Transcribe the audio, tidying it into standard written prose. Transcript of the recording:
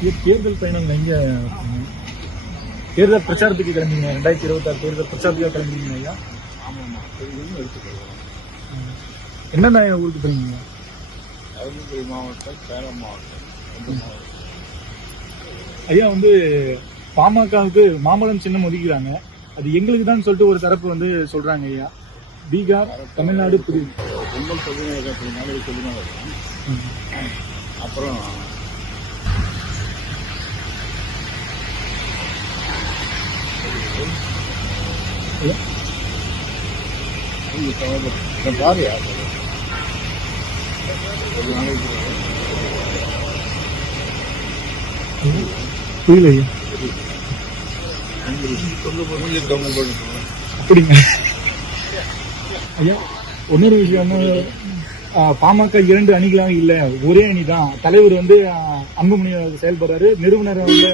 தேர்தல் பயணம் எங்க தேர்தல் பிரச்சாரத்துக்கு கிளம்பிங்க? 2026 தேர்தல் பிரச்சாரத்துக்காக கிளம்பிங்க ஐயா? ஆமாம்மா, எடுத்துக்கிறோம். என்னென்ன ஊருக்கு போறீங்க? தருமபுரி மாவட்டம், சேலம் மாவட்டம், 2 மாவட்டம். ஐயா வந்து பாமகவுக்கு மாமலம் சின்னம் ஒதுக்கிறாங்க, அது எங்களுக்கு தான் சொல்லிட்டு ஒரு தரப்பு வந்து சொல்றாங்க ஐயா. பீகார், தமிழ்நாடு, புதுவை பொங்கல் சொல்லினாலும் அப்புறம் பாருயா ஒரு நாளைக்கு புரியல ஐயா. அப்படிங்க ஐயா. இன்னொரு விஷயம் வந்து பாமக 2 அணிகளாக இல்ல, ஒரே அணி தான். தலைவர் வந்து அன்புமணி செயல்படுறாரு, நிறுவனர் வந்து